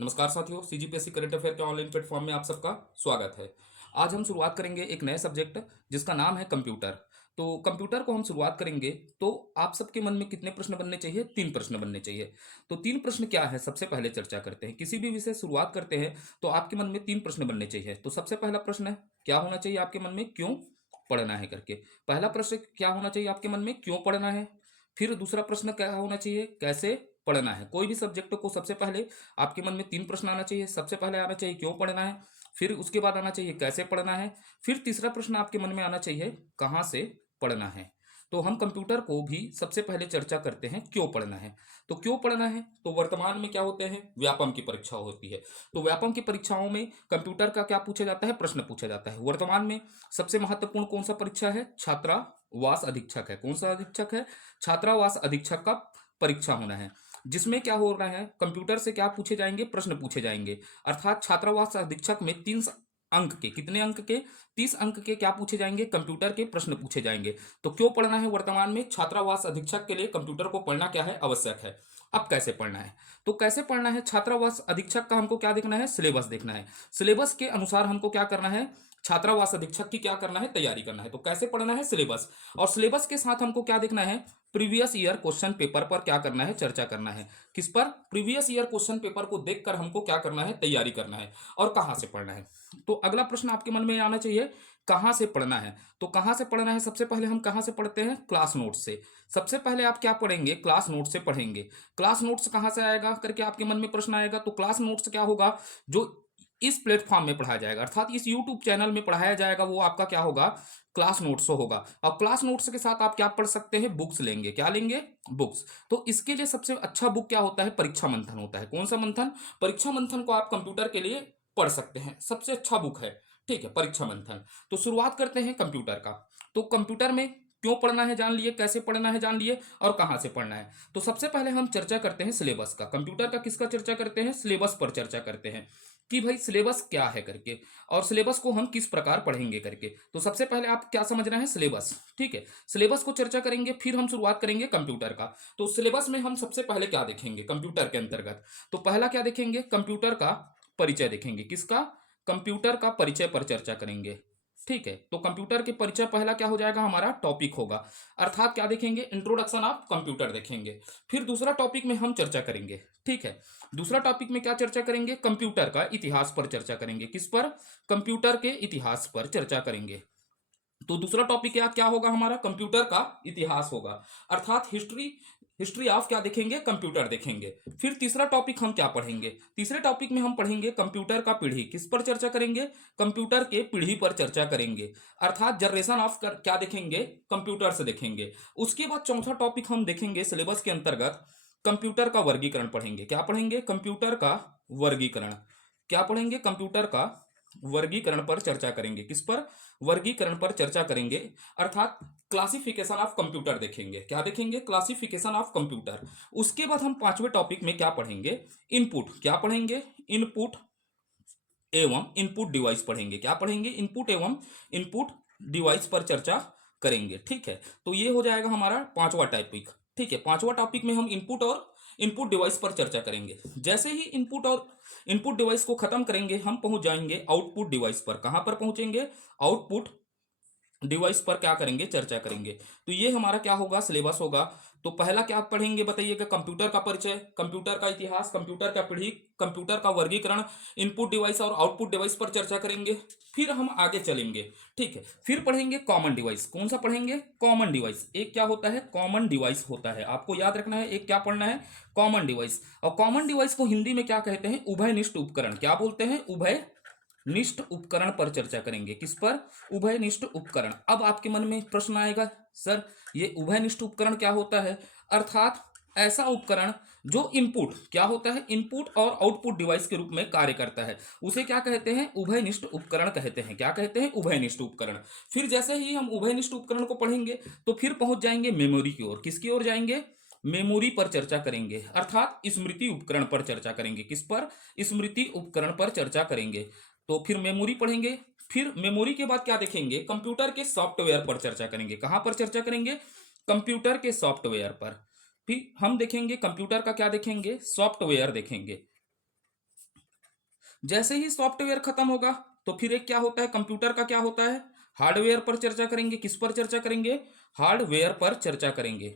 नमस्कार साथियों, CGPSC current affair के ऑनलाइन प्लेटफॉर्म में आप सबका स्वागत है। आज हम शुरुआत करेंगे एक नए सब्जेक्ट जिसका नाम है कंप्यूटर। तो कंप्यूटर को हम शुरुआत करेंगे तो आप सबके मन में कितने प्रश्न बनने चाहिए? 3 प्रश्न बनने चाहिए। तो 3 प्रश्न क्या है, सबसे पहले चर्चा करते हैं। किसी भी विषय शुरुआत करते हैं तो आपके मन में 3 प्रश्न बनने चाहिए। तो सबसे पहला प्रश्न है, क्या होना चाहिए आपके मन में? क्यों पढ़ना है करके। पहला प्रश्न क्या होना चाहिए आपके मन में? क्यों पढ़ना है। फिर दूसरा प्रश्न क्या होना चाहिए? कैसे पढ़ना है। कोई भी सब्जेक्ट को सबसे पहले आपके मन में 3 प्रश्न आना चाहिए। सबसे पहले आना चाहिए क्यों पढ़ना है, फिर उसके बाद आना चाहिए कैसे पढ़ना है, फिर तीसरा प्रश्न आपके मन में आना चाहिए कहाँ से पढ़ना है। तो हम कंप्यूटर को भी सबसे पहले चर्चा करते हैं क्यों पढ़ना है। तो क्यों पढ़ना है, तो वर्तमान में क्या होते हैं, व्यापम की परीक्षा होती है। तो व्यापम की परीक्षाओं में कंप्यूटर का क्या पूछा जाता है? प्रश्न पूछा जाता है। वर्तमान में सबसे महत्वपूर्ण कौन सा परीक्षा है? छात्रावास अधीक्षक है। कौन सा अधीक्षक है? छात्रावास अधीक्षक का परीक्षा होना है, जिसमें क्या हो रहा है, कंप्यूटर से क्या पूछे जाएंगे? प्रश्न पूछे जाएंगे। अर्थात छात्रावास अधीक्षक में 30 अंक के, कितने अंक के? 30 अंक के क्या पूछे जाएंगे? कंप्यूटर के प्रश्न पूछे जाएंगे। तो क्यों पढ़ना है वर्तमान में छात्रावास अधीक्षक के लिए कंप्यूटर को पढ़ना क्या है? आवश्यक है। अब कैसे पढ़ना है, तो कैसे पढ़ना है छात्रावास अधीक्षक का हमको क्या देखना है? सिलेबस देखना है। सिलेबस के अनुसार हमको क्या करना है? छात्रावास अधीक्षक की क्या करना है? तैयारी करना है। तो कैसे पढ़ना है? सिलेबस। और सिलेबस के साथ हमको क्या देखना है? प्रीवियस ईयर क्वेश्चन पेपर पर क्या करना है? चर्चा करना है। किस पर? प्रीवियस ईयर क्वेश्चन पेपर को देखकर हमको क्या करना है? तैयारी करना है। और कहाँ से पढ़ना है, तो अगला प्रश्न आपके मन में आना चाहिए, कहाँ से पढ़ना है। तो कहाँ से पढ़ना है, सबसे पहले हम कहाँ से पढ़ते हैं? क्लास नोट से। सबसे पहले आप क्या पढ़ेंगे? क्लास नोट से पढ़ेंगे। क्लास नोट्स कहाँ से आएगा करके आपके मन में प्रश्न आएगा। तो क्लास नोट्स क्या होगा? जो इस प्लेटफॉर्म में पढ़ाया जाएगा, अर्थात इस यूट्यूब चैनल में पढ़ाया जाएगा, वो आपका क्या होगा? क्लास नोट्स होगा। और क्लास नोट्स के साथ आप क्या पढ़ सकते हैं? बुक्स लेंगे। क्या लेंगे? बुक्स। तो इसके लिए सबसे अच्छा बुक क्या होता है? परीक्षा मंथन होता है। कौन सा मंथन? परीक्षा मंथन को आप कंप्यूटर के लिए पढ़ सकते हैं, सबसे अच्छा बुक है। ठीक है, परीक्षा मंथन। तो शुरुआत करते हैं कंप्यूटर का। तो कंप्यूटर में क्यों पढ़ना है जान लिए, कैसे पढ़ना है जान लिए, और कहाँ से पढ़ना है। तो सबसे पहले हम चर्चा करते हैं सिलेबस का। कंप्यूटर का किसका चर्चा करते हैं? सिलेबस पर चर्चा करते हैं कि भाई सिलेबस क्या है करके, और सिलेबस को हम किस प्रकार पढ़ेंगे करके। तो सबसे पहले आप क्या समझना है? सिलेबस। ठीक है, सिलेबस को चर्चा करेंगे, फिर हम शुरुआत करेंगे कंप्यूटर का। तो सिलेबस में हम सबसे पहले क्या देखेंगे कंप्यूटर के अंतर्गत? तो पहला क्या देखेंगे? कंप्यूटर का परिचय देखेंगे। किसका? कंप्यूटर का परिचय पर चर्चा करेंगे। ठीक है, तो कंप्यूटर के परिचय पहला क्या हो जाएगा? हमारा टॉपिक होगा। अर्थात क्या देखेंगे? इंट्रोडक्शन ऑफ कंप्यूटर देखेंगे। फिर दूसरा टॉपिक में हम चर्चा करेंगे। ठीक है, दूसरा टॉपिक में क्या चर्चा करेंगे? कंप्यूटर का इतिहास पर चर्चा करेंगे। किस पर? कंप्यूटर के इतिहास पर चर्चा करेंगे। तो दूसरा टॉपिक क्या क्या होगा हमारा? कंप्यूटर का इतिहास होगा। अर्थात हिस्ट्री, हिस्ट्री ऑफ क्या देखेंगे? कंप्यूटर देखेंगे। फिर तीसरा टॉपिक हम क्या पढ़ेंगे? तीसरे टॉपिक में हम पढ़ेंगे कंप्यूटर का पीढ़ी। किस पर चर्चा करेंगे? कंप्यूटर के पीढ़ी पर चर्चा करेंगे। अर्थात जनरेशन ऑफ क्या देखेंगे? कंप्यूटर से देखेंगे। उसके बाद चौथा टॉपिक हम देखेंगे सिलेबस के अंतर्गत, कंप्यूटर का वर्गीकरण पढ़ेंगे। क्या पढ़ेंगे? कंप्यूटर का वर्गीकरण। क्या पढ़ेंगे? कंप्यूटर का वर्गीकरण पर चर्चा करेंगे। किस पर? वर्गीकरण पर चर्चा करेंगे। अर्थात क्लासिफिकेशन ऑफ कंप्यूटर देखेंगे। क्या देखेंगे? Classification of computer. उसके बाद हम पांचवें टॉपिक में क्या पढ़ेंगे? इनपुट। क्या पढ़ेंगे? इनपुट एवं इनपुट डिवाइस पढ़ेंगे। क्या पढ़ेंगे? इनपुट एवं इनपुट डिवाइस पर चर्चा करेंगे। ठीक है, तो ये हो जाएगा हमारा पांचवा टॉपिक। ठीक है, पांचवा टॉपिक में हम इनपुट और इनपुट डिवाइस पर चर्चा करेंगे। जैसे ही इनपुट और इनपुट डिवाइस को खत्म करेंगे, हम पहुंच जाएंगे आउटपुट डिवाइस पर। कहां पर पहुंचेंगे? आउटपुट डिवाइस पर क्या करेंगे? चर्चा करेंगे। तो ये हमारा क्या होगा? सिलेबस होगा। तो पहला क्या पढ़ेंगे बताइएगा? कंप्यूटर का परिचय, कंप्यूटर का इतिहास, कंप्यूटर का पीढ़ी, कंप्यूटर का वर्गीकरण, इनपुट डिवाइस और आउटपुट डिवाइस पर चर्चा करेंगे। फिर हम आगे चलेंगे। ठीक है, फिर पढ़ेंगे कॉमन डिवाइस। कौन सा पढ़ेंगे? Common device. एक क्या होता है? कॉमन डिवाइस होता है। आपको याद रखना है, एक क्या पढ़ना है? Common device. और कॉमन डिवाइस को हिंदी में क्या कहते हैं? उभयनिष्ठ उपकरण। क्या बोलते हैं? उभय निष्ठ उपकरण पर चर्चा करेंगे। किस पर? उभयनिष्ठ उपकरण। अब आपके मन में प्रश्न आएगा, सर ये उभयनिष्ठ उपकरण क्या होता है? अर्थात ऐसा उपकरण जो इनपुट क्या होता है? इनपुट और आउटपुट डिवाइस के रूप में कार्य करता है, उसे क्या कहते हैं? उभयनिष्ठ उपकरण कहते हैं। क्या कहते हैं? उभयनिष्ठ उपकरण। फिर जैसे ही हम उभयनिष्ठ उपकरण को पढ़ेंगे तो फिर पहुंच जाएंगे मेमोरी की ओर। किसकी ओर जाएंगे? मेमोरी पर चर्चा करेंगे। अर्थात स्मृति उपकरण पर चर्चा करेंगे। किस पर? स्मृति उपकरण पर चर्चा करेंगे। तो फिर मेमोरी पढ़ेंगे। फिर मेमोरी के बाद क्या देखेंगे? कंप्यूटर के सॉफ्टवेयर पर चर्चा करेंगे। कहां पर चर्चा करेंगे? कंप्यूटर के सॉफ्टवेयर पर। फिर हम देखेंगे कंप्यूटर का क्या देखेंगे? सॉफ्टवेयर देखेंगे। जैसे ही सॉफ्टवेयर खत्म होगा तो फिर एक क्या होता है, कंप्यूटर का क्या होता है, हार्डवेयर पर चर्चा करेंगे। किस पर चर्चा करेंगे, हार्डवेयर पर चर्चा करेंगे।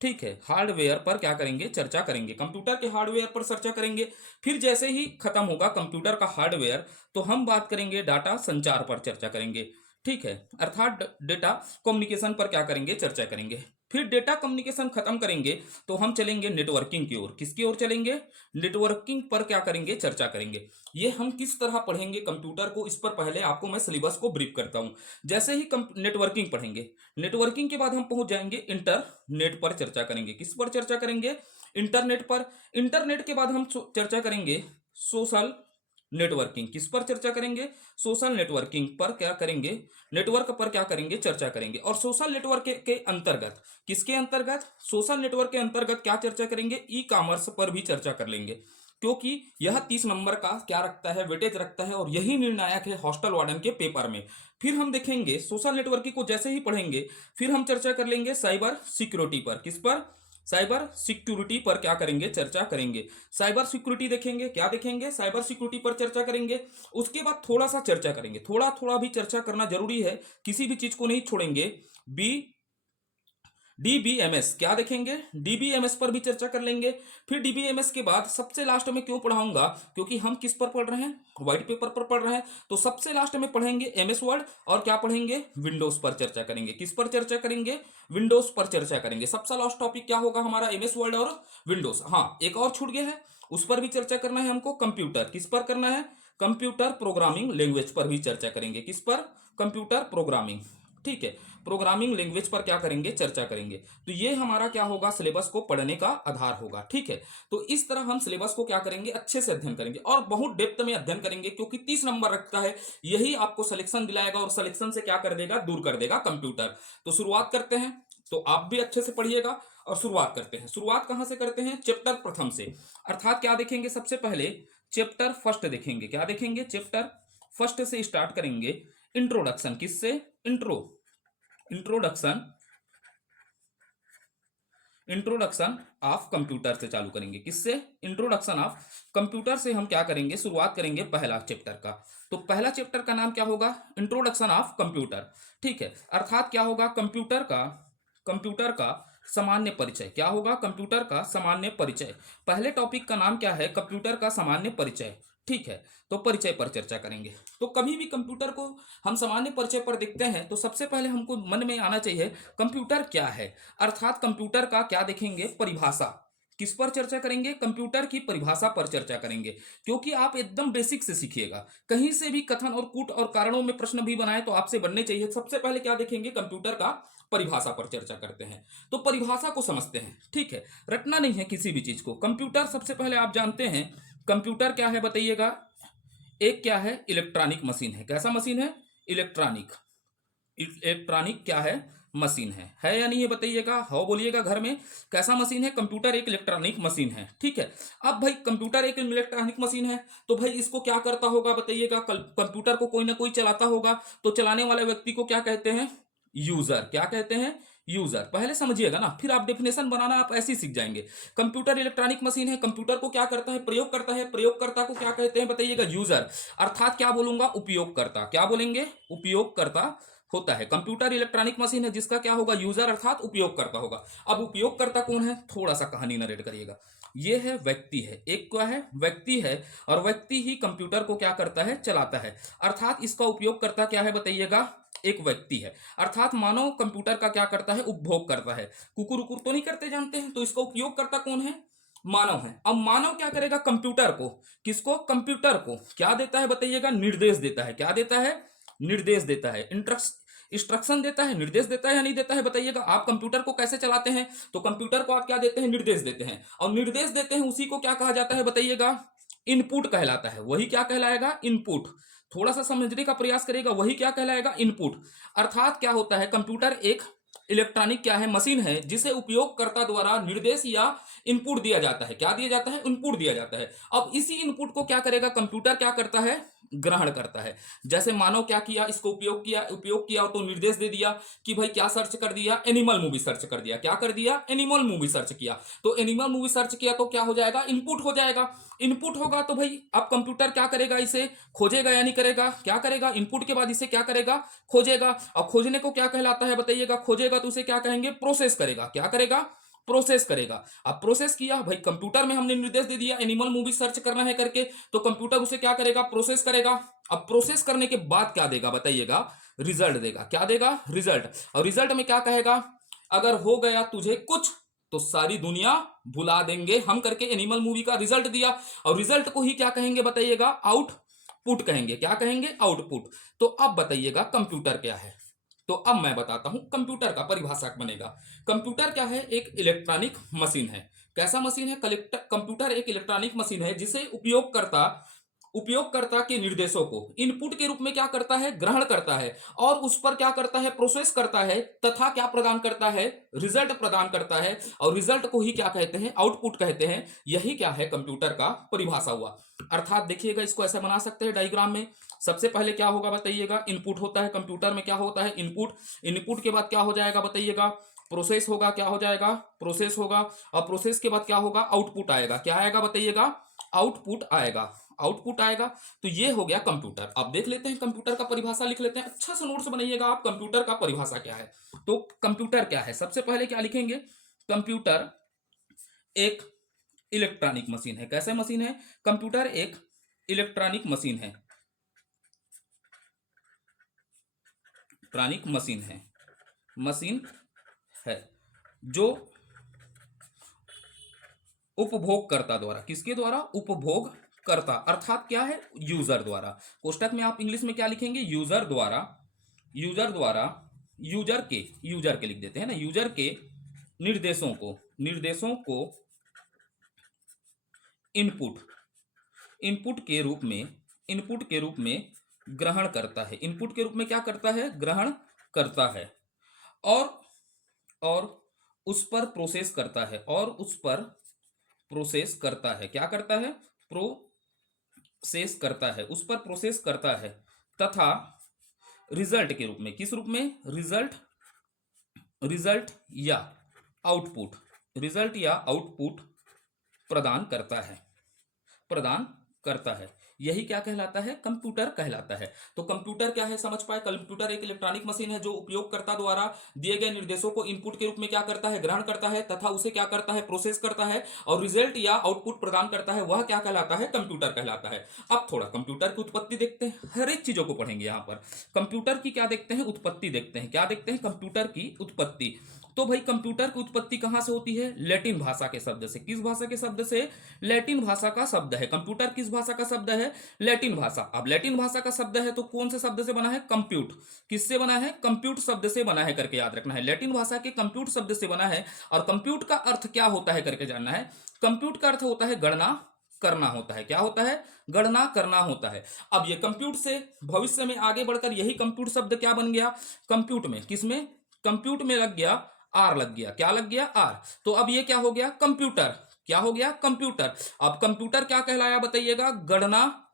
ठीक है, हार्डवेयर पर क्या करेंगे, चर्चा करेंगे, कंप्यूटर के हार्डवेयर पर चर्चा करेंगे। फिर जैसे ही खत्म होगा कंप्यूटर का हार्डवेयर तो हम बात करेंगे डाटा संचार पर चर्चा करेंगे। ठीक है, अर्थात डेटा कम्युनिकेशन पर क्या करेंगे, चर्चा करेंगे। फिर डेटा कम्युनिकेशन खत्म करेंगे तो हम चलेंगे नेटवर्किंग की ओर। किसकी ओर चलेंगे, नेटवर्किंग पर क्या करेंगे, चर्चा करेंगे। ये हम किस तरह पढ़ेंगे कंप्यूटर को, इस पर पहले आपको मैं सिलेबस को ब्रीफ करता हूं। जैसे ही नेटवर्किंग पढ़ेंगे, नेटवर्किंग के बाद हम पहुंच जाएंगे इंटरनेट पर चर्चा करेंगे। किस पर चर्चा करेंगे, इंटरनेट पर। इंटरनेट के बाद हम चर्चा करेंगे सोशल नेटवर्किंग। किस पर चर्चा करेंगे, सोशल नेटवर्किंग पर क्या करेंगे, नेटवर्क पर क्या करेंगे, चर्चा करेंगे। और सोशल नेटवर्क के अंतर्गत, किसके अंतर्गत, सोशल नेटवर्क के अंतर्गत क्या चर्चा करेंगे, ई कॉमर्स पर भी चर्चा कर लेंगे। क्योंकि यह 30 नंबर का क्या रखता है, वेटेज रखता है, और यही निर्णायक है हॉस्टल वार्डन के पेपर में। फिर हम देखेंगे सोशल नेटवर्किंग को जैसे ही पढ़ेंगे फिर हम चर्चा कर लेंगे साइबर सिक्योरिटी पर। किस पर, साइबर सिक्योरिटी पर क्या करेंगे, चर्चा करेंगे। साइबर सिक्योरिटी देखेंगे, क्या देखेंगे, साइबर सिक्योरिटी पर चर्चा करेंगे। उसके बाद थोड़ा सा चर्चा करेंगे, थोड़ा थोड़ा भी चर्चा करना जरूरी है, किसी भी चीज को नहीं छोड़ेंगे। बी डीबीएमएस क्या देखेंगे, डीबीएमएस पर भी चर्चा कर लेंगे। फिर डीबीएमएस के बाद सबसे लास्ट में क्यों पढ़ाऊंगा, क्योंकि हम किस पर पढ़ रहे हैं, व्हाइट पेपर पर पढ़ रहे हैं, तो सबसे लास्ट में पढ़ेंगे एमएस वर्ड और क्या पढ़ेंगे, विंडोज पर चर्चा करेंगे। किस पर चर्चा करेंगे, विंडोज पर चर्चा करेंगे। सबसे लास्ट टॉपिक क्या होगा हमारा, एमएस वर्ड और विंडोज। हाँ, एक और छूट गया है, उस पर भी चर्चा करना है हमको, कंप्यूटर। किस पर करना है, कंप्यूटर प्रोग्रामिंग लैंग्वेज पर भी चर्चा करेंगे। किस पर, कंप्यूटर प्रोग्रामिंग। ठीक है, प्रोग्रामिंग लैंग्वेज पर क्या करेंगे, चर्चा करेंगे। तो ये हमारा क्या होगा, सिलेबस को पढ़ने का आधार होगा। ठीक है, तो इस तरह हम सिलेबस को क्या करेंगे, अच्छे से अध्ययन करेंगे और बहुत डेप्थ में अध्ययन करेंगे, क्योंकि 30 नंबर रखता है। यही आपको सिलेक्शन दिलाएगा और सिलेक्शन से क्या कर देगा, दूर कर देगा कंप्यूटर। तो शुरुआत करते हैं, तो आप भी अच्छे से पढ़िएगा और शुरुआत करते हैं। शुरुआत कहां से करते हैं, चैप्टर प्रथम से। अर्थात क्या देखेंगे, सबसे पहले चैप्टर फर्स्ट देखेंगे। क्या देखेंगे, चैप्टर फर्स्ट से स्टार्ट करेंगे। इंट्रोडक्शन, किससे, इंट्रोडक्शन इंट्रोडक्शन ऑफ कंप्यूटर से चालू करेंगे। किससे, इंट्रोडक्शन ऑफ कंप्यूटर से हम क्या करेंगे, शुरुआत करेंगे पहला चैप्टर का। तो पहला चैप्टर का नाम क्या होगा, इंट्रोडक्शन ऑफ कंप्यूटर। ठीक है, अर्थात क्या होगा, कंप्यूटर का सामान्य परिचय। क्या होगा, कंप्यूटर का सामान्य परिचय। पहले टॉपिक का नाम क्या है, कंप्यूटर का सामान्य परिचय। ठीक है, तो परिचय पर चर्चा करेंगे। तो कभी भी कंप्यूटर को हम सामान्य परिचय पर देखते हैं तो सबसे पहले हमको मन में आना चाहिए कंप्यूटर क्या है। अर्थात कंप्यूटर का क्या देखेंगे, परिभाषा। किस पर चर्चा करेंगे, कंप्यूटर की परिभाषा पर चर्चा करेंगे। क्योंकि आप एकदम बेसिक से सीखिएगा, कहीं से भी कथन और कूट और कारणों में प्रश्न भी बनाए तो आपसे बनने चाहिए। सबसे पहले क्या देखेंगे, कंप्यूटर का परिभाषा पर चर्चा करते हैं। तो परिभाषा को समझते हैं। ठीक है, रटना नहीं है किसी भी चीज को। कंप्यूटर सबसे पहले आप जानते हैं कंप्यूटर क्या है, बताइएगा। एक क्या है, इलेक्ट्रॉनिक मशीन है। कैसा मशीन है, इलेक्ट्रॉनिक। इलेक्ट्रॉनिक क्या है, मशीन है या नहीं, है बताइएगा, हो बोलिएगा घर में। कैसा मशीन है, कंप्यूटर एक इलेक्ट्रॉनिक मशीन है। ठीक है, अब भाई कंप्यूटर एक इलेक्ट्रॉनिक मशीन है तो भाई इसको क्या करता होगा, बताइएगा। कंप्यूटर को कोई ना कोई चलाता होगा, तो चलाने वाले व्यक्ति को क्या कहते हैं, यूजर। क्या कहते हैं, यूजर। पहले समझिएगा ना, फिर आप डेफिनेशन बनाना आप ऐसे ही सीख जाएंगे। कंप्यूटर इलेक्ट्रॉनिक मशीन है, कंप्यूटर को क्या करता है, प्रयोग करता है। प्रयोगकर्ता को क्या कहते हैं, बताइएगा, यूजर। अर्थात क्या बोलूंगा, उपयोगकर्ता। क्या बोलेंगे, उपयोगकर्ता होता है। कंप्यूटर इलेक्ट्रॉनिक मशीन है जिसका क्या होगा, यूजर अर्थात उपयोगकर्ता होगा। अब उपयोगकर्ता कौन है, थोड़ा सा कहानी नरेट करिएगा। ये है व्यक्ति है, एक क्या है, व्यक्ति है, और व्यक्ति ही कंप्यूटर को क्या करता है, चलाता है। अर्थात इसका उपयोगकर्ता क्या है, बताइएगा, एक व्यक्ति है। अर्थात मानव कंप्यूटर का क्या करता है, उपभोग करता है। कुकुर उकुर तो नहीं करते जानते हैं, तो इसका उपयोगकर्ता कौन है, मानव है। अब मानव क्या करेगा, कंप्यूटर को, किसको, कंप्यूटर को क्या देता है, बताइएगा, निर्देश देता है। क्या देता है, निर्देश देता है। इंस्ट्रक्शन देता है, निर्देश देता है या नहीं देता है, बताइएगा। आप कंप्यूटर को कैसे चलाते हैं, तो कंप्यूटर को आप क्या देते हैं, निर्देश देते हैं। और निर्देश देते हैं उसी को क्या कहा जाता है, बताइएगा, इनपुट कहलाता है। वही क्या कहलाएगा, इनपुट। थोड़ा सा समझने का प्रयास करेगा, वही क्या कहलाएगा, इनपुट। अर्थात क्या होता है, कंप्यूटर एक इलेक्ट्रॉनिक क्या है, मशीन है जिसे उपयोगकर्ता द्वारा निर्देश या इनपुट दिया जाता है। क्या दिया जाता है? इनपुट दिया जाता है। अब इसी इनपुट को क्या करेगा कंप्यूटर, क्या करता है, ग्रहण करता है। जैसे मानव क्या किया, इसको उपयोग किया तो निर्देश दे दिया कि भाई क्या सर्च कर दिया, एनिमल मूवी सर्च कर दिया। क्या कर दिया? एनिमल मूवी सर्च किया। तो एनिमल मूवी सर्च किया तो क्या हो जाएगा, इनपुट हो जाएगा। इनपुट होगा तो भाई अब कंप्यूटर क्या करेगा, इसे खोजेगा या नहीं करेगा, क्या करेगा, इनपुट के बाद इसे क्या करेगा, खोजेगा। और खोजने को क्या कहलाता है बताइएगा, खोजेगा तो उसे क्या कहेंगे, प्रोसेस करेगा। क्या करेगा? प्रोसेस करेगा। अब प्रोसेस किया भाई, कंप्यूटर में हमने निर्देश दे दिया एनिमल मूवी सर्च करना है करके, तो कंप्यूटर उसे क्या करेगा, प्रोसेस करेगा। अब प्रोसेस करने के बाद क्या देगा बताइएगा, रिजल्ट देगा। क्या देगा? रिजल्ट। और रिजल्ट में क्या कहेगा, अगर हो गया तुझे कुछ तो सारी दुनिया भुला देंगे हम करके एनिमल मूवी का रिजल्ट दिया। और रिजल्ट को ही क्या कहेंगे बताइएगा, आउटपुट कहेंगे। क्या कहेंगे? आउटपुट। तो अब बताइएगा कंप्यूटर क्या है। तो अब मैं बताता हूं कंप्यूटर का परिभाषा बनेगा। कंप्यूटर क्या है, एक इलेक्ट्रॉनिक मशीन है। कैसा मशीन है? कंप्यूटर एक इलेक्ट्रॉनिक मशीन है जिसे उपयोगकर्ता के निर्देशों को इनपुट के रूप में क्या करता है, ग्रहण करता है और उस पर क्या करता है, प्रोसेस करता है तथा क्या प्रदान करता है, रिजल्ट प्रदान करता है। और रिजल्ट को ही क्या कहते हैं, आउटपुट कहते हैं। यही क्या है कंप्यूटर का परिभाषा हुआ। अर्थात देखिएगा, इसको ऐसे बना सकते हैं डायग्राम में। सबसे पहले क्या होगा बताइएगा, इनपुट होता है कंप्यूटर में। क्या होता है? इनपुट। इनपुट के बाद क्या हो जाएगा बताइएगा, प्रोसेस होगा। क्या हो जाएगा? प्रोसेस होगा। और प्रोसेस के बाद क्या होगा, आउटपुट आएगा। क्या आएगा बताइएगा, आउटपुट आएगा। आउटपुट आएगा। तो ये हो गया कंप्यूटर। अब देख लेते हैं कंप्यूटर का परिभाषा, लिख लेते हैं। अच्छा से नोट्स बनाइएगा आप, कंप्यूटर का परिभाषा क्या है। तो कंप्यूटर क्या है, सबसे पहले क्या लिखेंगे, कंप्यूटर एक इलेक्ट्रॉनिक मशीन है। कैसे मशीन है? कंप्यूटर एक इलेक्ट्रॉनिक मशीन है। इलेक्ट्रॉनिक मशीन है, मशीन है जो उपभोगकर्ता द्वारा, किसके द्वारा, उपभोगकर्ता अर्थात क्या है, यूजर द्वारा। कोष्टक में आप इंग्लिश में क्या लिखेंगे, यूजर द्वारा। यूजर द्वारा, यूजर के लिख देते हैं ना, यूजर के निर्देशों को इनपुट इनपुट के रूप में ग्रहण करता है। इनपुट के रूप में क्या करता है, ग्रहण करता है। और और उस पर प्रोसेस करता है। क्या करता है, प्रोसेस करता है, उस पर प्रोसेस करता है तथा रिजल्ट के रूप में, किस रूप में, रिजल्ट या आउटपुट प्रदान करता है। यही क्या कहलाता है, कंप्यूटर कहलाता है। तो कंप्यूटर क्या है समझ पाए, कंप्यूटर एक इलेक्ट्रॉनिक मशीन है जो उपयोगकर्ता द्वारा दिए गए निर्देशों को इनपुट के रूप में क्या करता है, ग्रहण करता है तथा उसे क्या करता है, प्रोसेस करता है और रिजल्ट या आउटपुट प्रदान करता है। वह क्या कहलाता है, कंप्यूटर कहलाता है। अब थोड़ा कंप्यूटर की उत्पत्ति देखते हैं, हर एक चीजों को पढ़ेंगे यहां पर। कंप्यूटर की क्या देखते हैं, उत्पत्ति देखते हैं। क्या देखते हैं, कंप्यूटर की उत्पत्ति। तो भाई कंप्यूटर की उत्पत्ति कहां से होती है, लैटिन भाषा के शब्द से। किस भाषा के शब्द से, लैटिन भाषा का शब्द है। कंप्यूटर किस भाषा का शब्द है, लैटिन भाषा। अब लैटिन भाषा का शब्द है तो कौन से शब्द से बना है, कंप्यूट। किससे बना है, कंप्यूट शब्द से बना है करके याद रखना है। लैटिन भाषा के कंप्यूट शब्द से बना है। और कंप्यूट का अर्थ क्या होता है करके जानना है। कंप्यूट का अर्थ होता है गणना करना होता है। क्या होता है, गणना करना होता है। अब ये कंप्यूट से भविष्य में आगे बढ़कर यही कंप्यूट शब्द क्या बन गया, कंप्यूट में, किसमें, कंप्यूट में लग गया आर, लग गया। क्या लग गया, आर। तो अब ये क्या हो गया, कंप्यूटर। क्या हो गया, कंप्यूटर। अब कंप्यूटर क्या कहलाया बताइएगा, गणना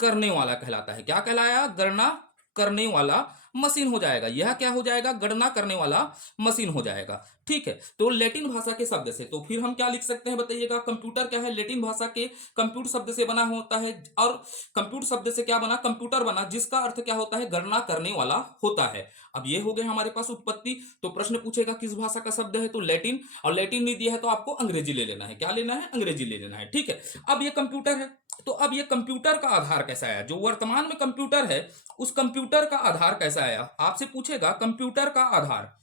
करने वाला कहलाता है। क्या कहलाया, गणना करने वाला मशीन हो जाएगा। यह क्या हो जाएगा, गणना करने वाला मशीन हो जाएगा। ठीक है, तो लैटिन भाषा के शब्द से, तो फिर हम क्या लिख सकते हैं बताइएगा, कंप्यूटर क्या है, लैटिन भाषा के कंप्यूट शब्द से बना होता है। और कंप्यूट शब्द से क्या बना, कंप्यूटर बना, जिसका अर्थ क्या होता है, गणना करने वाला होता है। अब ये हो गए हमारे पास उत्पत्ति। तो प्रश्न पूछेगा किस भाषा का शब्द है, तो लैटिन। और लैटिन नहीं दिया है तो आपको अंग्रेजी ले लेना है। क्या लेना है, अंग्रेजी ले लेना है। ठीक है, अब ये कंप्यूटर है। तो अब ये कंप्यूटर का आधार कैसा आया, जो वर्तमान में कंप्यूटर है उस कंप्यूटर का आधार कैसा आया, आपसे पूछेगा कंप्यूटर का आधार।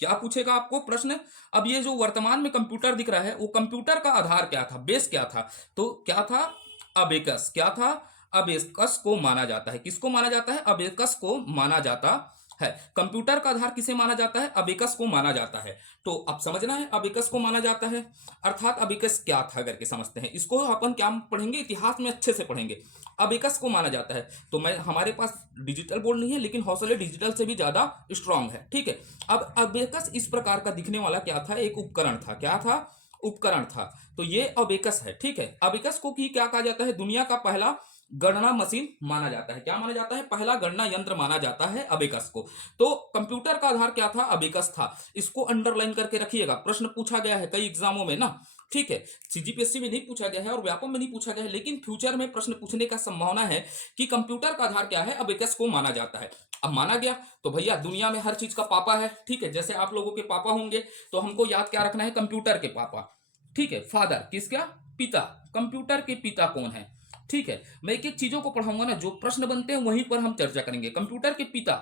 क्या पूछेगा आपको प्रश्न। अब ये जो वर्तमान में कंप्यूटर दिख रहा है वो कंप्यूटर का आधार क्या था, बेस क्या था, तो क्या था, अबेकस। क्या था, अबेकस को माना जाता है। किसको माना जाता है, अबेकस को माना जाता है। कंप्यूटर का आधार किसे माना जाता है? अबेकस को माना जाता है। तो अब समझना है अबेकस को माना जाता है, अर्थात अबेकस क्या था करके समझते हैं। इसको अपन क्या पढ़ेंगे, इतिहास में अच्छे से पढ़ेंगे। अबेकस को माना जाता है, तो मैं हमारे पास डिजिटल बोर्ड नहीं है, लेकिन हौसले डिजिटल से भी ज्यादा स्ट्रांग है, ठीक है। अब अबेकस इस प्रकार का दिखने वाला क्या था? एक उपकरण था। क्या था? उपकरण था। तो ये अबेकस है, ठीक है। अबेकस को भी क्या कहा जाता है? दुनिया का पहला गणना मशीन माना जाता है। क्या माना जाता है? पहला गणना यंत्र माना जाता है अबेकस को। तो कंप्यूटर का आधार क्या था? अबेकस था। इसको अंडरलाइन करके रखिएगा, प्रश्न पूछा गया है कई एग्जामों में ना, ठीक है। सीजीपीएससी में नहीं पूछा गया है और व्यापम में नहीं पूछा गया है, लेकिन फ्यूचर में प्रश्न पूछने का संभावना है कि कंप्यूटर का आधार क्या है? अबेकस को माना जाता है। अब माना गया तो भैया दुनिया में हर चीज का पापा है, ठीक है। जैसे आप लोगों के पापा होंगे तो हमको याद क्या रखना है? कंप्यूटर के पापा, ठीक है। फादर किसका? पिता। कंप्यूटर के पिता कौन है? ठीक है। मैं एक एक चीजों को पढ़ाऊंगा ना, जो प्रश्न बनते हैं वहीं पर हम चर्चा करेंगे। कंप्यूटर के पिता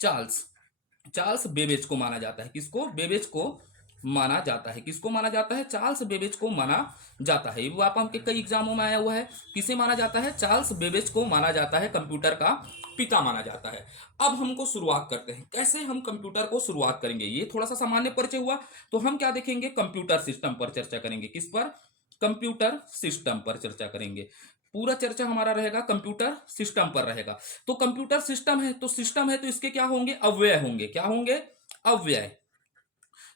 चार्ल्स, चार्ल्स बेबेज को माना जाता है। किसको? बेबेज को माना जाता है। किसको माना जाता है? चार्ल्स बेबेज को माना जाता है। वो आप के कई एग्जामों में आया हुआ है। किसे माना जाता है? चार्ल्स बेबेज को माना जाता है, कंप्यूटर का पिता माना जाता है। अब हमको शुरुआत करते हैं, कैसे हम कंप्यूटर को शुरुआत करेंगे। ये थोड़ा सा सामान्य परिचय हुआ, तो हम क्या देखेंगे? कंप्यूटर सिस्टम पर चर्चा करेंगे। किस पर? कंप्यूटर सिस्टम पर चर्चा करेंगे। पूरा चर्चा हमारा रहेगा कंप्यूटर सिस्टम पर रहेगा। तो कंप्यूटर सिस्टम है, तो सिस्टम है तो इसके क्या होंगे? अव्यय होंगे। क्या होंगे? अव्यय।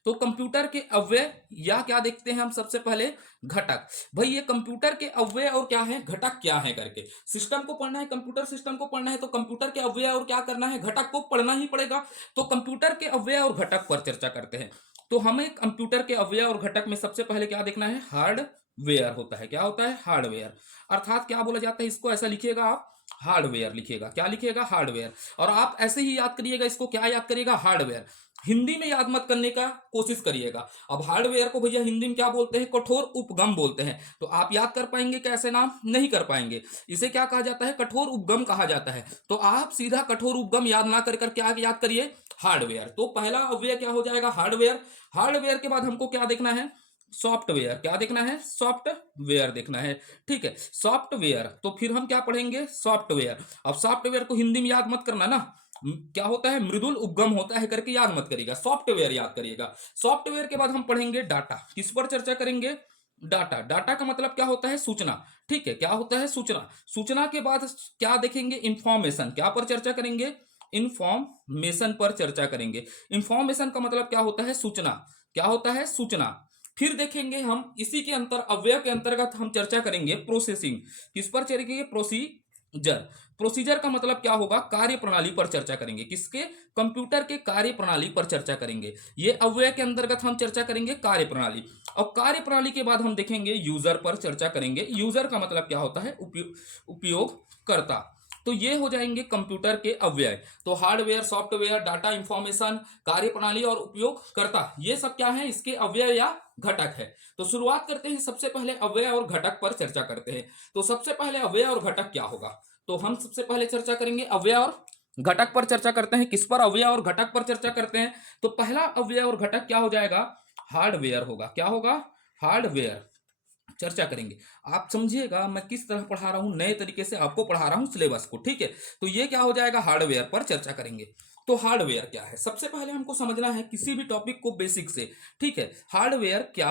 तो कंप्यूटर के अव्यय या क्या देखते हैं हम सबसे पहले? घटक। भाई ये कंप्यूटर के अव्यय और क्या है? घटक क्या है करके सिस्टम को पढ़ना है, कंप्यूटर सिस्टम को पढ़ना है, तो कंप्यूटर के अव्यय और क्या करना है? घटक को पढ़ना ही पड़ेगा। तो कंप्यूटर के अव्यय और घटक पर चर्चा करते हैं। तो हमें कंप्यूटर के अव्यय और घटक में सबसे पहले क्या देखना है? हार्डवेयर होता है। क्या होता है? हार्डवेयर। अर्थात क्या बोला जाता है इसको? ऐसा लिखिएगा आप, हार्डवेयर लिखिएगा। क्या लिखिएगा? हार्डवेयर। और आप ऐसे ही याद करिएगा इसको, क्या याद करिएगा? हार्डवेयर। हिंदी में याद मत करने का कोशिश करिएगा। अब हार्डवेयर को भैया हिंदी में क्या बोलते हैं? कठोर उपगम बोलते हैं। तो आप याद कर पाएंगे कैसे? नाम नहीं कर पाएंगे। इसे क्या कहा जाता है? कठोर उपगम कहा जाता है। तो आप सीधा कठोर उपगम याद ना कर क्या याद करिए? हार्डवेयर। तो पहला अव्यय क्या हो जाएगा? हार्डवेयर। हार्डवेयर के बाद हमको क्या देखना है? सॉफ्टवेयर। क्या देखना है? सॉफ्टवेयर देखना है, ठीक है। सॉफ्टवेयर, तो फिर हम क्या पढ़ेंगे? सॉफ्टवेयर। अब सॉफ्टवेयर को हिंदी में याद मत करना ना, क्या होता है? मृदुल उपगम होता है करके याद मत करिएगा, सॉफ्टवेयर याद करिएगा। सॉफ्टवेयर के बाद हम पढ़ेंगे डाटा। किस पर चर्चा करेंगे? डाटा। डाटा का मतलब क्या होता है? सूचना, ठीक है। क्या होता है? सूचना। सूचना के बाद क्या देखेंगे? इंफॉर्मेशन। क्या पर चर्चा करेंगे? इंफॉर्मेशन पर चर्चा करेंगे। इंफॉर्मेशन का मतलब क्या होता है? सूचना। क्या होता है? सूचना। फिर देखेंगे हम इसी के अंतर अव्यय के अंतर्गत हम चर्चा करेंगे प्रोसेसिंग। किस पर चलेंगे? प्रोसीजर। प्रोसीजर का मतलब क्या होगा? कार्य प्रणाली पर चर्चा करेंगे। किसके? कंप्यूटर के कार्य प्रणाली पर चर्चा करेंगे। ये अव्यय के अंतर्गत हम चर्चा करेंगे कार्य प्रणाली। और कार्य प्रणाली के बाद हम देखेंगे यूजर पर चर्चा करेंगे। यूजर का मतलब क्या होता है? उपयोगकर्ता। तो ये हो जाएंगे कंप्यूटर के अव्यय। तो हार्डवेयर, सॉफ्टवेयर, डाटा, इंफॉर्मेशन, कार्यप्रणाली और उपयोगकर्ता, ये सब क्या है? इसके अव्यय या घटक है। तो शुरुआत करते हैं, सबसे पहले अव्यय और घटक पर चर्चा करते हैं। तो सबसे पहले अव्यय और घटक क्या होगा? तो हम सबसे पहले चर्चा करेंगे अव्यय और घटक पर चर्चा करते हैं। किस पर? अव्यय और घटक पर चर्चा करते हैं। तो पहला अव्यय और घटक क्या हो जाएगा? हार्डवेयर होगा। क्या होगा? हार्डवेयर। चर्चा करेंगे। आप समझिएगा मैं किस तरह पढ़ा रहा हूं, नए तरीके से आपको पढ़ा रहा हूं सिलेबस को, ठीक है। तो ये क्या हो जाएगा? हार्डवेयर पर चर्चा करेंगे। तो हार्डवेयर क्या है? सबसे पहले हमको समझना है किसी भी टॉपिक को बेसिक से, ठीक है। हार्डवेयर क्या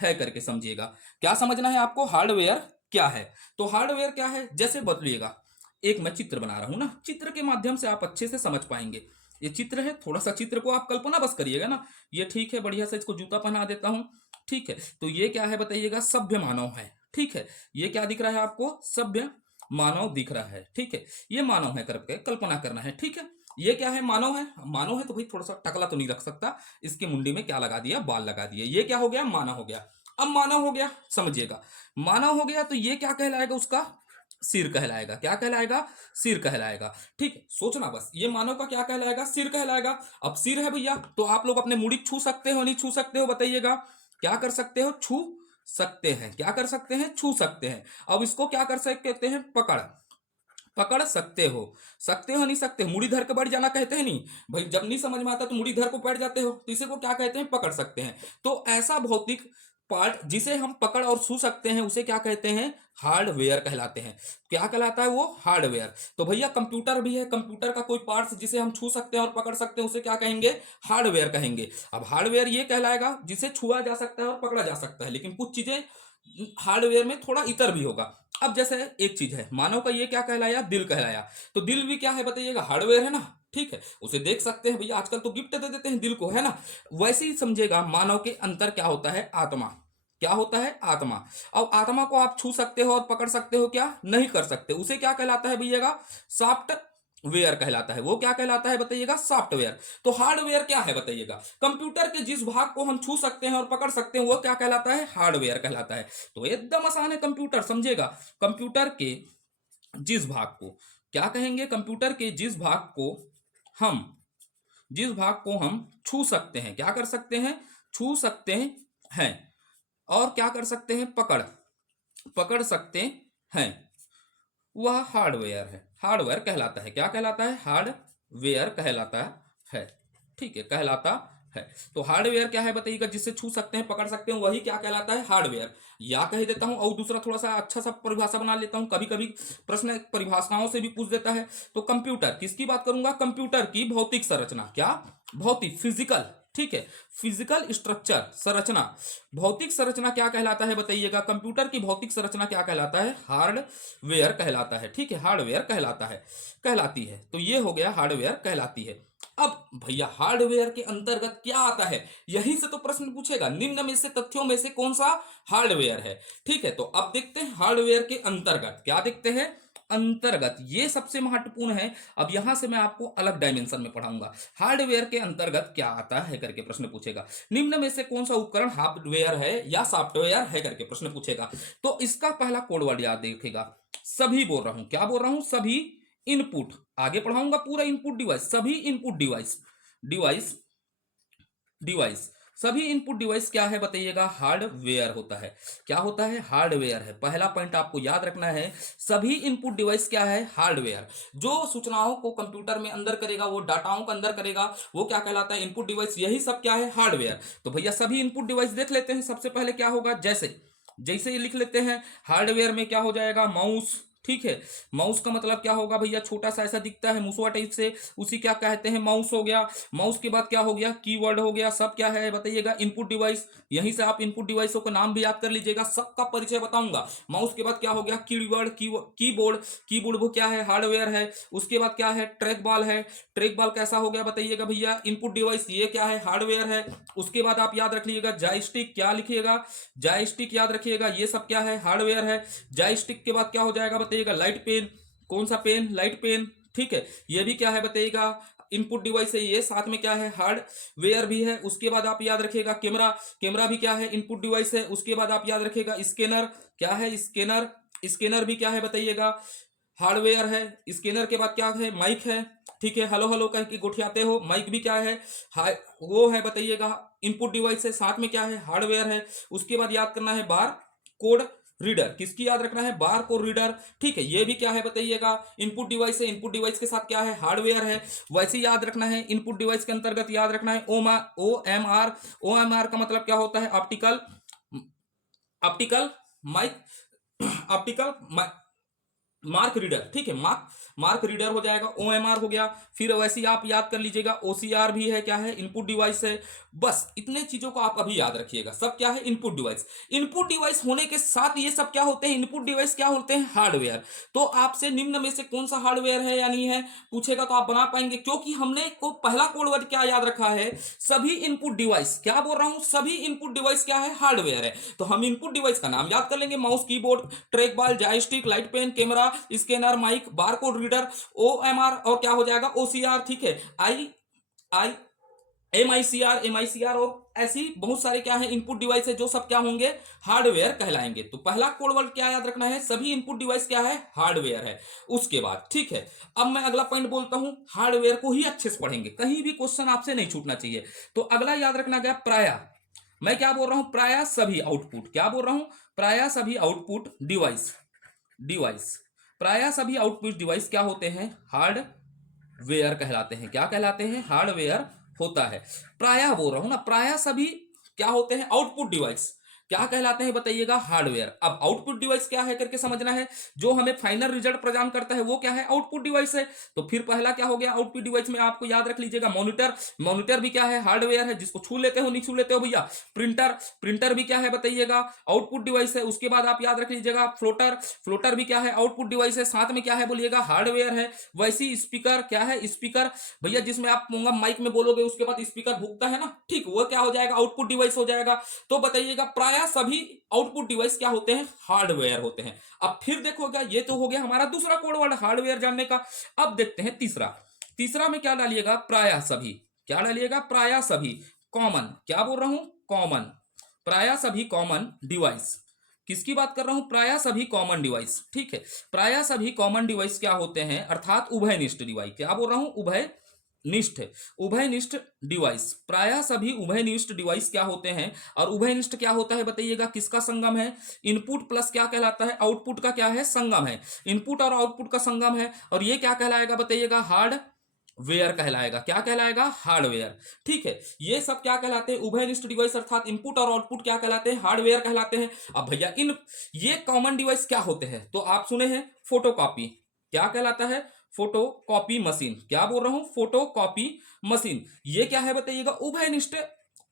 है करके समझिएगा। क्या समझना है आपको? हार्डवेयर क्या है। तो हार्डवेयर क्या है, जैसे बदलिएगा। एक मैं चित्र बना रहा हूं ना, चित्र के माध्यम से आप अच्छे से समझ पाएंगे। ये चित्र है, थोड़ा सा चित्र को आप कल्पना बस करिएगा ना। ये ठीक है, बढ़िया से इसको जूता पहना देता हूं, ठीक है। तो ये क्या है बताइएगा? सभ्य मानव है, ठीक है। ये क्या दिख रहा है आपको? सभ्य मानव दिख रहा है, ठीक है। ये मानव है करके कल्पना करना है, ठीक है। ये क्या है? मानव है। मानव है तो भाई थोड़ा सा टकला तो नहीं रख सकता, इसकी मुंडी में क्या लगा दिया? बाल लगा दिए। ये क्या हो गया? मानव हो गया। अब मानव हो गया, समझिएगा। मानव हो गया तो ये क्या कहलाएगा? उसका सिर कहलाएगा। क्या कहलाएगा? सिर कहलाएगा, ठीक है। सोचना बस, ये मानव का क्या कहलाएगा? सिर कहलाएगा। अब सिर है भैया, तो आप लोग अपने मुड़ी छू सकते हो नहीं छू सकते हो? बताइएगा। क्या कर सकते हो? छू सकते हैं। क्या कर सकते हैं? छू सकते हैं। अब इसको क्या कर सकते हैं? पकड़ पकड़ सकते हो नहीं सकते? मुड़ी धर के बैठ जाना कहते हैं नहीं भाई, जब नहीं समझ में आता तो मुड़ी धर को बैठ जाते हो, तो इसे को क्या कहते हैं? पकड़ सकते हैं। तो ऐसा भौतिक पार्ट जिसे हम पकड़ और छू सकते हैं उसे क्या कहते हैं? हार्डवेयर कहलाते हैं। क्या कहलाता है वो? हार्डवेयर। तो भैया कंप्यूटर भी है, कंप्यूटर का कोई पार्ट्स जिसे हम छू सकते हैं और पकड़ सकते हैं उसे क्या कहेंगे? हार्डवेयर कहेंगे। अब हार्डवेयर ये कहलाएगा जिसे छुआ जा सकता है और पकड़ा जा सकता है, लेकिन कुछ चीजें हार्डवेयर में थोड़ा इतर भी होगा। अब जैसे एक चीज है, मानव का ये क्या कहलाया? दिल कहलाया। तो दिल भी क्या है बताइएगा? हार्डवेयर है ना। ठीक है, उसे देख सकते हैं भैया, आजकल तो गिफ्ट दे देते हैं दिल को, है ना। वैसे ही समझेगा मानव के अंतर क्या होता है? आत्मा। क्या होता है? आत्मा। अब आत्मा को आप छू सकते हो और पकड़ सकते हो क्या? नहीं कर सकते। उसे क्या कहलाता है भैया? सॉफ्टवेयर कहलाता है। वो क्या कहलाता है बताइएगा? सॉफ्टवेयर। तो हार्डवेयर क्या है बताइएगा? कंप्यूटर के जिस भाग को हम छू सकते हैं और पकड़ सकते हैं वो क्या कहलाता है? हार्डवेयर कहलाता है। तो एकदम आसान है कंप्यूटर, समझेगा। कंप्यूटर के जिस भाग को क्या कहेंगे? कंप्यूटर के हम जिस भाग को हम छू सकते हैं, क्या कर सकते हैं? छू सकते हैं। और क्या कर सकते हैं? पकड़ पकड़ सकते हैं, वह हार्डवेयर है। हार्डवेयर कहलाता है। क्या कहलाता है? हार्डवेयर कहलाता है। ठीक है, कहलाता है। तो हार्डवेयर क्या है बताइएगा? जिससे छू सकते हैं, पकड़ सकते हैं, वही क्या कहलाता है? हार्डवेयर। या कह देता हूं और दूसरा थोड़ा सा अच्छा सा परिभाषा बना लेता हूं, कभी कभी प्रश्न परिभाषाओं से भी पूछ देता है। तो कंप्यूटर किसकी बात करूंगा? कंप्यूटर की भौतिक संरचना। क्या? भौतिक, फिजिकल। ठीक है, फिजिकल स्ट्रक्चर, संरचना। भौतिक संरचना क्या कहलाता है बताइएगा? कंप्यूटर की भौतिक संरचना क्या कहलाता है? हार्डवेयर कहलाता है। ठीक है, हार्डवेयर कहलाता है, कहलाती है। तो ये हो गया हार्डवेयर कहलाती है। अब भैया हार्डवेयर के अंतर्गत क्या आता है? यहीं से तो प्रश्न पूछेगा, निम्न में से तथ्यों में से कौन सा हार्डवेयर है? ठीक है, तो अब देखते हैं हार्डवेयर के अंतर्गत क्या देखते हैं। अंतर्गत ये सबसे महत्वपूर्ण है। अब यहां से मैं आपको अलग डायमेंशन में पढ़ाऊंगा। हार्डवेयर के अंतर्गत क्या आता है करके प्रश्न पूछेगा। निम्न में से कौन सा उपकरण हार्डवेयर है या सॉफ्टवेयर है करके प्रश्न पूछेगा। तो इसका पहला कोड वर्ड याद देखेगा। सभी बोल रहा हूं, क्या बोल रहा हूं? सभी इनपुट। आगे पढ़ाऊंगा पूरा इनपुट डिवाइस, सभी इनपुट डिवाइस, डिवाइस डिवाइस सभी इनपुट डिवाइस क्या है बताइएगा? हार्डवेयर होता है। क्या होता है? हार्डवेयर है। पहला पॉइंट आपको याद रखना है, सभी इनपुट डिवाइस क्या है? हार्डवेयर। जो सूचनाओं को कंप्यूटर में अंदर करेगा, वो डाटाओं को अंदर करेगा, वो क्या कहलाता है? Input device. यही सब क्या है? हार्डवेयर। तो भैया सभी इनपुट डिवाइस देख लेते हैं। सबसे पहले क्या होगा? जैसे जैसे ये लिख लेते हैं, हार्डवेयर में क्या हो जाएगा? माउस। ठीक है, माउस का मतलब क्या होगा भैया? छोटा सा ऐसा दिखता है मुसवा टाइप से, उसी क्या कहते हैं? माउस हो गया। माउस के बाद क्या हो गया? कीवर्ड हो गया। सब क्या है बताइएगा? Input device. यहीं से आप इनपुट डिवाइसों का नाम भी याद कर लीजिएगा, सबका परिचय बताऊंगा। माउस के बाद क्या हो गया? Keyword, keyboard. कीबोर्ड वो क्या है? हार्डवेयर है। उसके बाद क्या है? ट्रैक बॉल है। ट्रैक बॉल कैसा हो गया बताइएगा भैया? Input device. ये क्या है? हार्डवेयर है। उसके बाद आप याद रख लीजिएगा जॉयस्टिक। क्या लिखिएगा? जॉयस्टिक याद रखिएगा। ये सब क्या है? हार्डवेयर है। जॉयस्टिक के बाद क्या हो जाएगा बताइएगा? Light pen. कौन सा पेन? Light pen. ठीक है, ये भी क्या है बताइएगा? इनपुट डिवाइस है। ये साथ में क्या है? हार्डवेयर भी है। उसके बाद आप याद रखिएगा कैमरा। कैमरा भी क्या है? इनपुट डिवाइस है। उसके बाद आप याद रखिएगा स्कैनर। क्या है? स्कैनर। स्कैनर भी क्या है बताइएगा? हार्डवेयर है। स्कैनर के बाद क्या है? माइक है। ठीक है, हेलो हेलो कह के गोठियाते हो, माइक भी क्या है? वो है बताइएगा, इनपुट डिवाइस है। साथ में क्या है? हार्डवेयर है। उसके बाद याद करना है बार कोड रीडर। किसकी याद रखना है? Bar code reader. ठीक है, ये भी क्या है बताइएगा? इनपुट डिवाइस है। इनपुट डिवाइस के साथ क्या है? हार्डवेयर है। वैसे ही याद रखना है, इनपुट डिवाइस के अंतर्गत याद रखना है OMR। OMR का मतलब क्या होता है? Optical, optical mic, optical mark reader. ठीक है, मार्क रीडर हो जाएगा। OMR हो गया। फिर वैसे ही आप याद कर लीजिएगा OCR भी है। क्या है? इनपुट डिवाइस है। बस इतने चीजों को आप अभी याद रखिएगा, सब क्या है? Input device. इनपुट डिवाइस होने के साथ ये सब क्या होते हैं? इनपुट डिवाइस क्या होते हैं? हार्डवेयर। तो आपसे निम्न में से कौन सा हार्डवेयर है या नहीं है पूछेगा तो आप बना पाएंगे, क्योंकि हमने को पहला कोड वर्ड क्या याद रखा है? सभी इनपुट डिवाइस। क्या बोल रहा हूं? सभी इनपुट डिवाइस क्या है? हार्डवेयर है। तो हम इनपुट डिवाइस का नाम याद कर लेंगे, mouse, keyboard, track ball, joystick, light pen, camera, scanner, mic, barcode reader, OMR और क्या हो जाएगा? OCR। ठीक है, आई आई MICR और ऐसी बहुत सारे क्या है? इनपुट डिवाइस है, जो सब क्या होंगे? हार्डवेयर कहलाएंगे। तो पहला कोड वर्ड क्या याद रखना है? सभी इनपुट डिवाइस क्या है? हार्डवेयर है। उसके बाद ठीक है, अब मैं अगला पॉइंट बोलता हूं। हार्डवेयर को ही अच्छे से पढ़ेंगे, कहीं भी क्वेश्चन आपसे नहीं छूटना चाहिए। तो अगला याद रखना गया प्राय। मैं क्या बोल रहा हूं? प्राय सभी आउटपुट। क्या बोल रहा हूं? प्राय सभी आउटपुट डिवाइस, डिवाइस प्राय सभी आउटपुट डिवाइस क्या होते हैं? हार्डवेयर कहलाते हैं। क्या कहलाते हैं? हार्डवेयर होता है। प्राय बोल रहा हूं ना, प्राय सभी क्या होते हैं? Output device. क्या कहलाते हैं बताइएगा? हार्डवेयर। अब आउटपुट डिवाइस क्या है करके समझना है। जो हमें फाइनल रिजल्ट प्रदान करता है वो क्या है? आउटपुट डिवाइस है। तो फिर पहला क्या हो गया आउटपुट डिवाइस में? आपको याद रख लीजिएगा मॉनिटर। मॉनिटर भी क्या है? हार्डवेयर है। जिसको छू लेते हो नहीं छू लेते हो भैया? प्रिंटर। प्रिंटर भी क्या है बताइएगा? आउटपुट डिवाइस है। उसके बाद आप याद रख लीजिएगा फ्लोटर। फ्लोटर भी क्या है? आउटपुट डिवाइस है। साथ में क्या है बोलिएगा? हार्डवेयर है। वैसी स्पीकर क्या है? स्पीकर भैया जिसमें आप माइक में बोलोगे उसके बाद स्पीकर भुगता है ना, ठीक, वो क्या हो जाएगा? आउटपुट डिवाइस हो जाएगा। तो बताइएगा प्राय सभी आउटपुट डिवाइस क्या होते हैं? हार्डवेयर होते हैं। अब फिर देखोगा, ये तो हो गया हमारा दूसरा कोड वर्ड हार्डवेयर जानने का। अब देखते हैं तीसरा। तीसरा में क्या डालिएगा? प्राय सभी। क्या डालिएगा? प्राय सभी कॉमन। क्या बोल रहा हूं? कॉमन। प्राय सभी कॉमन डिवाइस। किसकी बात कर रहा हूं? प्राय सभी कॉमन डिवाइस। ठीक है, प्राय सभी कॉमन डिवाइस क्या होते हैं? अर्थात उभयनिष्ठ डिवाइस। क्या बोल रहा हूं? उभयनिष्ठ। उभयनिष्ठ डिवाइस। प्राय सभी उभयनिष्ठ डिवाइस क्या होते हैं? और उभयनिष्ठ क्या होता है बताइएगा? किसका संगम है? इनपुट प्लस क्या कहलाता है? आउटपुट का क्या है? संगम है। इनपुट और आउटपुट का संगम है। और ये क्या कहलाएगा बताइएगा? हार्डवेयर कहलाएगा। क्या कहलाएगा? हार्डवेयर। ठीक है, ये सब क्या कहलाते हैं? उभयनिष्ठ डिवाइस अर्थात इनपुट और आउटपुट क्या कहलाते हैं? हार्डवेयर कहलाते हैं। अब भैया ये कॉमन डिवाइस क्या होते हैं? तो आप सुने हैं फोटोकॉपी। क्या कहलाता है? Photo copy machine. क्या बोल रहा हूं? Photo copy machine. ये क्या है बताइएगा? उभयनिष्ठ।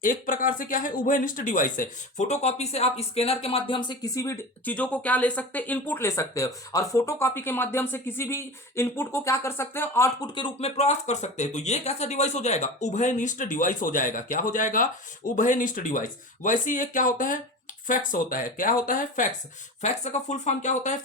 एक प्रकार से क्या है? उभयनिष्ठ डिवाइस है। फोटोकॉपी से आप स्कैनर के माध्यम से किसी भी चीजों को क्या ले सकते हैं? इनपुट ले सकते हो। और फोटोकॉपी के माध्यम से किसी भी इनपुट को क्या कर सकते हो? आउटपुट के रूप में प्रयास कर सकते हैं। तो ये कैसा डिवाइस हो जाएगा? उभयनिष्ठ डिवाइस हो जाएगा। क्या हो जाएगा? उभयनिष्ठ डिवाइस। वैसे ही एक क्या होता है? फैक्स होता है। क्या होता है? फैक्स। फैक्स का फुल फॉर्म क्या होता है?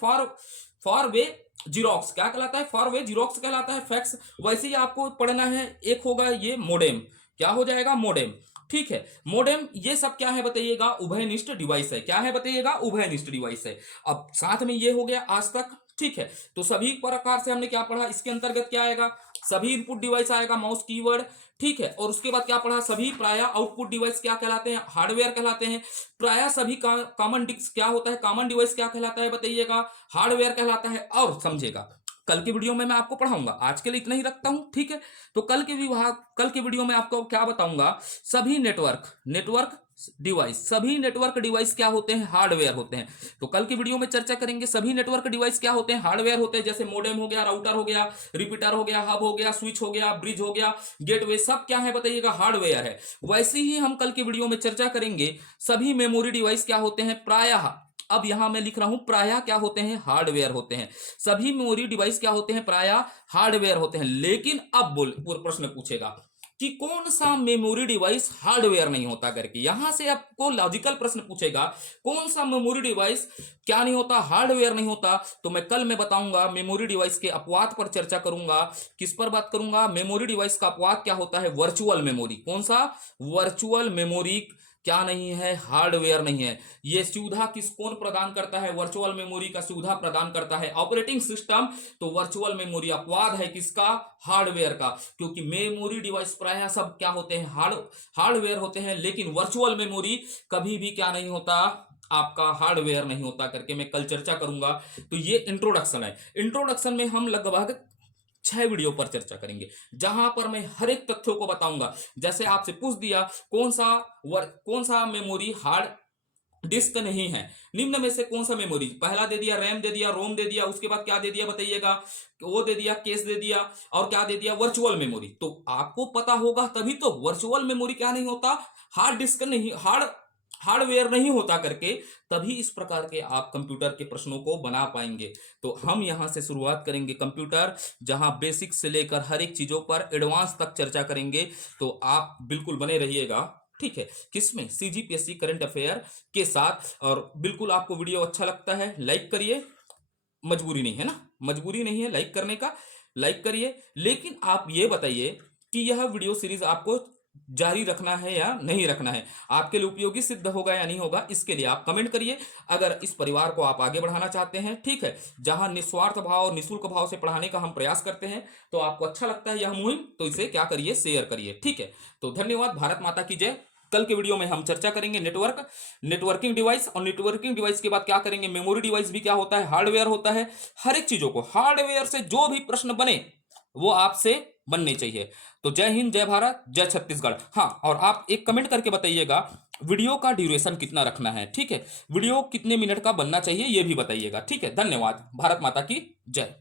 For way xerox. क्या कहलाता है? फॉर वे जीरोक्स कहलाता है फैक्स। वैसे ही आपको पढ़ना है, एक होगा ये मोडेम। क्या हो जाएगा? मोडेम। ठीक है, मोडेम। ये सब क्या है बताइएगा? उभयनिष्ठ डिवाइस है। क्या है बताइएगा? उभयनिष्ठ डिवाइस है। अब साथ में ये हो गया आज तक। ठीक है, तो सभी प्रकार से हमने क्या पढ़ा? इसके अंतर्गत क्या आएगा? सभी इनपुट डिवाइस आएगा, माउस कीवर्ड। ठीक है, और उसके बाद क्या पढ़ा? सभी प्राय आउटपुट डिवाइस क्या कहलाते हैं? हार्डवेयर कहलाते हैं। प्राय सभी कॉमन डिस्क क्या होता है? कॉमन डिवाइस क्या कहलाता है बताइएगा? हार्डवेयर कहलाता है। और समझेगा, कल की वीडियो में मैं आपको पढ़ाऊंगा। आज के लिए इतना ही रखता हूं। ठीक है, तो कल के वीडियो में आपको क्या बताऊंगा? सभी नेटवर्क डिवाइस। सभी नेटवर्क डिवाइस क्या होते हैं? हार्डवेयर होते हैं। तो कल की वीडियो में चर्चा करेंगे सभी नेटवर्क डिवाइस क्या होते हैं? हार्डवेयर होते हैं। जैसे मोडेम हो गया, राउटर हो गया, रिपीटर हो गया, हब हो गया, स्विच हो गया, ब्रिज हो गया, गेटवे, सब क्या है बताइएगा? हार्डवेयर है। वैसे ही हम कल की वीडियो में चर्चा करेंगे सभी मेमोरी डिवाइस क्या होते हैं? प्रायः। अब यहां मैं लिख रहा हूं प्रायः क्या होते हैं? हार्डवेयर होते हैं। सभी मेमोरी डिवाइस क्या होते हैं? प्रायः हार्डवेयर होते हैं। लेकिन अब प्रश्न पूछेगा कि कौन सा मेमोरी डिवाइस हार्डवेयर नहीं होता करके। यहां से आपको लॉजिकल प्रश्न पूछेगा, कौन सा मेमोरी डिवाइस क्या नहीं होता? हार्डवेयर नहीं होता। तो मैं कल में बताऊंगा, मेमोरी डिवाइस के अपवाद पर चर्चा करूंगा। किस पर बात करूंगा? मेमोरी डिवाइस का अपवाद क्या होता है? Virtual memory. कौन सा? वर्चुअल मेमोरी क्या नहीं है? हार्डवेयर नहीं है। ये सुविधा कौन प्रदान करता है? वर्चुअल मेमोरी का सुविधा प्रदान करता है ऑपरेटिंग सिस्टम। तो वर्चुअल मेमोरी अपवाद है किसका? हार्डवेयर का। क्योंकि मेमोरी डिवाइस प्रायः सब क्या होते हैं? हार्डवेयर होते हैं। लेकिन वर्चुअल मेमोरी कभी भी क्या नहीं होता? आपका हार्डवेयर नहीं होता करके मैं कल चर्चा करूंगा। तो ये इंट्रोडक्शन है। इंट्रोडक्शन में हम लगभग 6 वीडियो पर चर्चा करेंगे, जहां पर मैं हर एक तथ्यों को बताऊंगा। जैसे आपसे पूछ दिया कौन सा मेमोरी हार्ड डिस्क नहीं है, निम्न में से कौन सा मेमोरी? पहला दे दिया रैम, दे दिया रोम, दे दिया, उसके बाद क्या दे दिया बताइएगा? वो दे दिया केस, दे दिया, और क्या दे दिया? Virtual memory. तो आपको पता होगा तभी तो वर्चुअल मेमोरी क्या नहीं होता? हार्ड डिस्क नहीं, हार्डवेयर नहीं होता करके। तभी इस प्रकार के आप कंप्यूटर के प्रश्नों को बना पाएंगे। तो हम यहां से शुरुआत करेंगे कंप्यूटर, जहां बेसिक से लेकर हर एक चीजों पर एडवांस तक चर्चा करेंगे। तो आप बिल्कुल बने रहिएगा। ठीक है, किसमें? सीजीपीएससी करंट अफेयर के साथ। और बिल्कुल आपको वीडियो अच्छा लगता है लाइक करिए। मजबूरी नहीं है ना, मजबूरी नहीं है लाइक करने का, लाइक करिए। लेकिन आप ये बताइए कि यह वीडियो सीरीज आपको जारी रखना है या नहीं रखना है, आपके लिए उपयोगी सिद्ध होगा या नहीं होगा, इसके लिए आप कमेंट करिए। अगर इस परिवार को आप आगे बढ़ाना चाहते हैं, ठीक है, जहां निस्वार्थ भाव और निःशुल्क भाव से पढ़ाने का हम प्रयास करते हैं, तो आपको अच्छा लगता है यह मुहिम, तो इसे क्या करिए? शेयर करिए। ठीक है, तो धन्यवाद। भारत माता की जय। कल के वीडियो में हम चर्चा करेंगे नेटवर्किंग डिवाइस, और नेटवर्किंग डिवाइस के बाद क्या करेंगे? मेमोरी डिवाइस भी क्या होता है? हार्डवेयर होता है। हर एक चीजों को हार्डवेयर से जो भी प्रश्न बने वो आपसे बनने चाहिए। तो जय हिंद, जय भारत, जय छत्तीसगढ़। हाँ, और आप एक कमेंट करके बताइएगा वीडियो का ड्यूरेशन कितना रखना है, ठीक है? वीडियो कितने मिनट का बनना चाहिए ये भी बताइएगा, ठीक है? धन्यवाद। भारत माता की जय।